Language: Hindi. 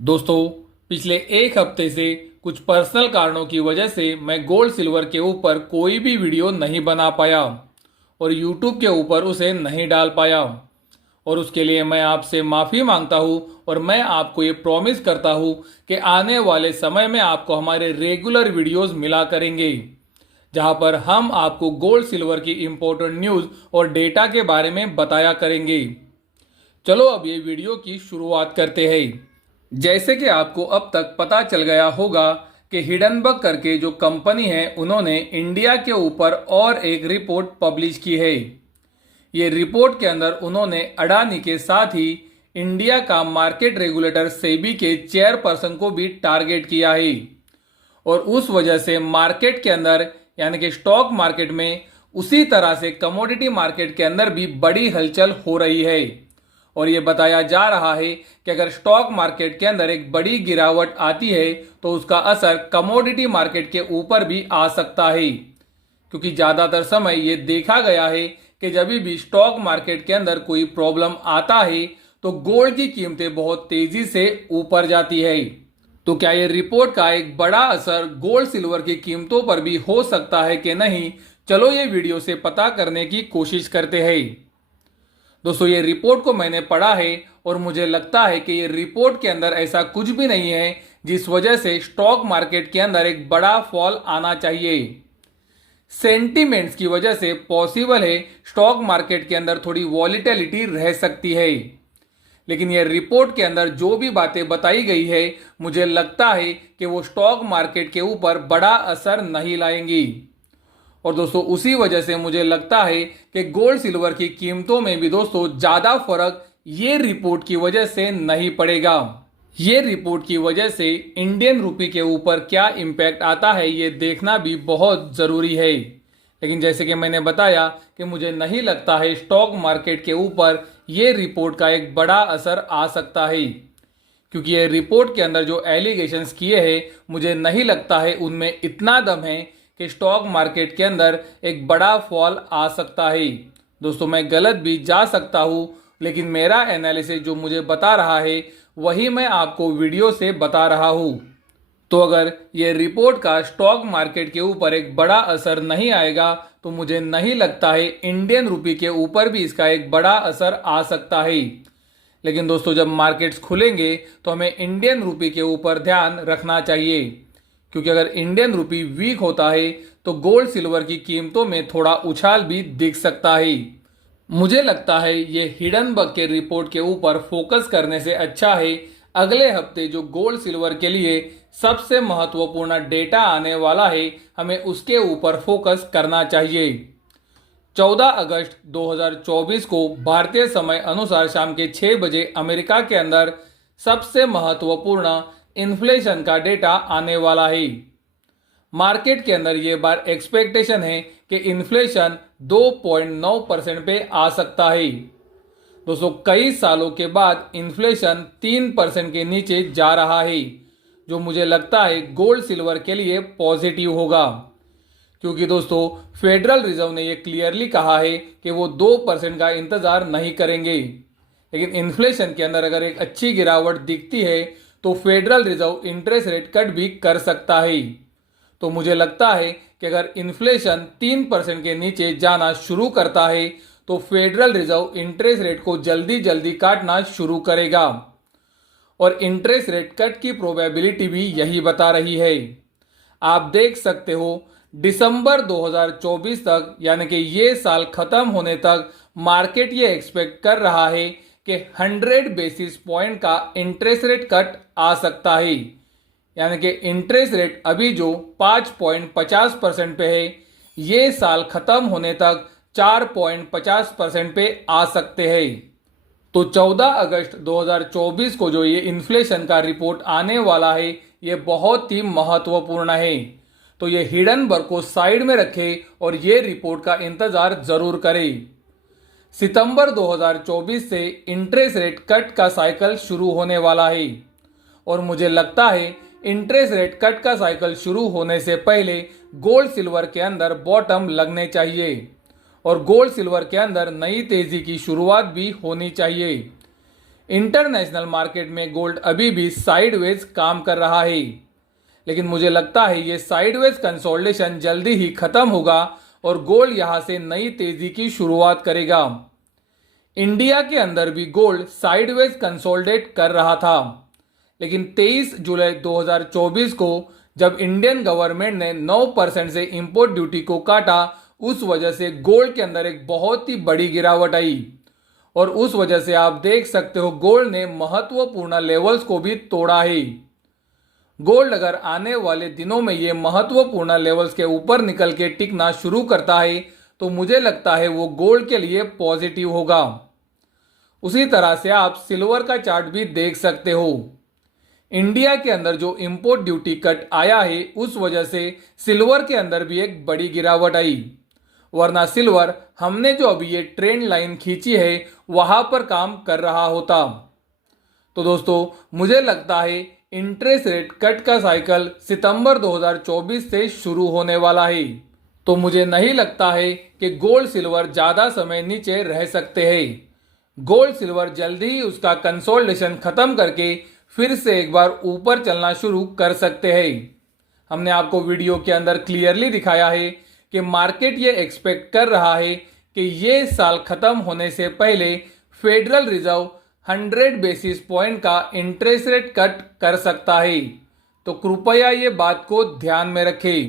दोस्तों, पिछले एक हफ्ते से कुछ पर्सनल कारणों की वजह से मैं गोल्ड सिल्वर के ऊपर कोई भी वीडियो नहीं बना पाया और यूट्यूब के ऊपर उसे नहीं डाल पाया। और उसके लिए मैं आपसे माफ़ी मांगता हूँ और मैं आपको ये प्रॉमिस करता हूँ कि आने वाले समय में आपको हमारे रेगुलर वीडियोस मिला करेंगे, जहाँ पर हम आपको गोल्ड सिल्वर की इम्पोर्टेंट न्यूज़ और डेटा के बारे में बताया करेंगे। चलो अब ये वीडियो की शुरुआत करते हैं। जैसे कि आपको अब तक पता चल गया होगा कि हिडनबर्ग करके जो कंपनी है उन्होंने इंडिया के ऊपर और एक रिपोर्ट पब्लिश की है। ये रिपोर्ट के अंदर उन्होंने अडानी के साथ ही इंडिया का मार्केट रेगुलेटर सेबी के चेयरपर्सन को भी टारगेट किया है और उस वजह से मार्केट के अंदर यानी कि स्टॉक मार्केट में उसी तरह से कमोडिटी मार्केट के अंदर भी बड़ी हलचल हो रही है। और ये बताया जा रहा है कि अगर स्टॉक मार्केट के अंदर एक बड़ी गिरावट आती है तो उसका असर कमोडिटी मार्केट के ऊपर भी आ सकता है, क्योंकि ज़्यादातर समय ये देखा गया है कि जब भी स्टॉक मार्केट के अंदर कोई प्रॉब्लम आता है तो गोल्ड की कीमतें बहुत तेजी से ऊपर जाती है। तो क्या ये रिपोर्ट का एक बड़ा असर गोल्ड सिल्वर की कीमतों पर भी हो सकता है कि नहीं, चलो ये वीडियो से पता करने की कोशिश करते हैं। दोस्तों, ये रिपोर्ट को मैंने पढ़ा है और मुझे लगता है कि ये रिपोर्ट के अंदर ऐसा कुछ भी नहीं है जिस वजह से स्टॉक मार्केट के अंदर एक बड़ा फॉल आना चाहिए। सेंटीमेंट्स की वजह से पॉसिबल है स्टॉक मार्केट के अंदर थोड़ी वॉलीटिलिटी रह सकती है, लेकिन ये रिपोर्ट के अंदर जो भी बातें बताई गई है मुझे लगता है कि वो स्टॉक मार्केट के ऊपर बड़ा असर नहीं लाएंगी। और दोस्तों, उसी वजह से मुझे लगता है कि गोल्ड सिल्वर की कीमतों में भी दोस्तों ज़्यादा फर्क ये रिपोर्ट की वजह से नहीं पड़ेगा। ये रिपोर्ट की वजह से इंडियन रुपी के ऊपर क्या इम्पैक्ट आता है ये देखना भी बहुत ज़रूरी है, लेकिन जैसे कि मैंने बताया कि मुझे नहीं लगता है स्टॉक मार्केट के ऊपर ये रिपोर्ट का एक बड़ा असर आ सकता है, क्योंकि ये रिपोर्ट के अंदर जो एलिगेशंस किए हैं मुझे नहीं लगता है उनमें इतना दम है कि स्टॉक मार्केट के अंदर एक बड़ा फॉल आ सकता है। दोस्तों, मैं गलत भी जा सकता हूँ, लेकिन मेरा एनालिसिस जो मुझे बता रहा है वही मैं आपको वीडियो से बता रहा हूँ। तो अगर ये रिपोर्ट का स्टॉक मार्केट के ऊपर एक बड़ा असर नहीं आएगा तो मुझे नहीं लगता है इंडियन रुपी के ऊपर भी इसका एक बड़ा असर आ सकता है। लेकिन दोस्तों, जब मार्केट्स खुलेंगे तो हमें इंडियन रुपी के ऊपर ध्यान रखना चाहिए, क्योंकि अगर इंडियन रुपी वीक होता है तो गोल्ड सिल्वर की कीमतों में थोड़ा उछाल भी दिख सकता है। मुझे लगता है ये हिडनबर्ग के रिपोर्ट के ऊपर फोकस करने से अच्छा है अगले हफ्ते जो गोल्ड सिल्वर के लिए सबसे महत्वपूर्ण डेटा आने वाला है हमें उसके ऊपर फोकस करना चाहिए। 14 अगस्त 2024 को भारतीय समय अनुसार शाम के 6 बजे अमेरिका के अंदर सबसे महत्वपूर्ण इन्फ्लेशन का डेटा आने वाला है। मार्केट के अंदर ये बार एक्सपेक्टेशन है कि इन्फ्लेशन 2.9% पे आ सकता है। दोस्तों, कई सालों के बाद इन्फ्लेशन 3% के नीचे जा रहा है, जो मुझे लगता है गोल्ड सिल्वर के लिए पॉजिटिव होगा, क्योंकि दोस्तों फेडरल रिजर्व ने यह क्लियरली कहा है कि वो 2% का इंतजार नहीं करेंगे। लेकिन इन्फ्लेशन के अंदर अगर एक अच्छी गिरावट दिखती है तो federal reserve interest rate cut भी कर सकता है। तो मुझे लगता है कि अगर इन्फ्लेशन 3% के नीचे जाना शुरू करता है तो फेडरल रिजर्व इंटरेस्ट रेट को जल्दी जल्दी काटना शुरू करेगा और इंटरेस्ट रेट कट की प्रोबेबिलिटी भी यही बता रही है। आप देख सकते हो दिसंबर 2024 तक यानी कि ये साल खत्म होने तक मार्केट ये एक्सपेक्ट कर रहा है कि 100 बेसिस पॉइंट का इंटरेस्ट रेट कट आ सकता है, यानी कि इंटरेस्ट रेट अभी जो 5.50% पे है ये साल खत्म होने तक 4.50% पे आ सकते हैं। तो 14 अगस्त 2024 को जो ये इन्फ्लेशन का रिपोर्ट आने वाला है ये बहुत ही महत्वपूर्ण है। तो ये हिडनबर्ग को साइड में रखें और ये रिपोर्ट का इंतजार जरूर करें। सितंबर 2024 से इंटरेस्ट रेट कट का साइकिल शुरू होने वाला है और मुझे लगता है इंटरेस्ट रेट कट का साइकिल शुरू होने से पहले गोल्ड सिल्वर के अंदर बॉटम लगने चाहिए और गोल्ड सिल्वर के अंदर नई तेजी की शुरुआत भी होनी चाहिए। इंटरनेशनल मार्केट में गोल्ड अभी भी साइडवेज काम कर रहा है, लेकिन मुझे लगता है ये साइडवेज कंसोलिडेशन जल्दी ही खत्म होगा और गोल्ड यहां से नई तेजी की शुरुआत करेगा। इंडिया के अंदर भी गोल्ड साइडवेज कंसोलिडेट कर रहा था, लेकिन 23 जुलाई 2024 को जब इंडियन गवर्नमेंट ने 9% से इंपोर्ट ड्यूटी को काटा, उस वजह से गोल्ड के अंदर एक बहुत ही बड़ी गिरावट आई और उस वजह से आप देख सकते हो गोल्ड ने महत्वपूर्ण लेवल्स को भी तोड़ा है। गोल्ड अगर आने वाले दिनों में ये महत्वपूर्ण लेवल्स के ऊपर निकल के टिकना शुरू करता है तो मुझे लगता है वो गोल्ड के लिए पॉजिटिव होगा। उसी तरह से आप सिल्वर का चार्ट भी देख सकते हो। इंडिया के अंदर जो इंपोर्ट ड्यूटी कट आया है उस वजह से सिल्वर के अंदर भी एक बड़ी गिरावट आई, वरना सिल्वर हमने जो अभी ये ट्रेंड लाइन खींची है वहां पर काम कर रहा होता। तो दोस्तों मुझे लगता है इंटरेस्ट रेट कट का साइकिल सितंबर 2024 से शुरू होने वाला है, तो मुझे नहीं लगता है कि गोल्ड सिल्वर ज्यादा समय नीचे रह सकते हैं। गोल्ड सिल्वर जल्दी ही उसका कंसोलिडेशन खत्म करके फिर से एक बार ऊपर चलना शुरू कर सकते हैं। हमने आपको वीडियो के अंदर क्लियरली दिखाया है कि मार्केट ये एक्सपेक्ट कर रहा है कि ये साल खत्म होने से पहले फेडरल रिजर्व 100 बेसिस पॉइंट का इंटरेस्ट रेट कट कर सकता है, तो कृपया ये बात को ध्यान में रखें।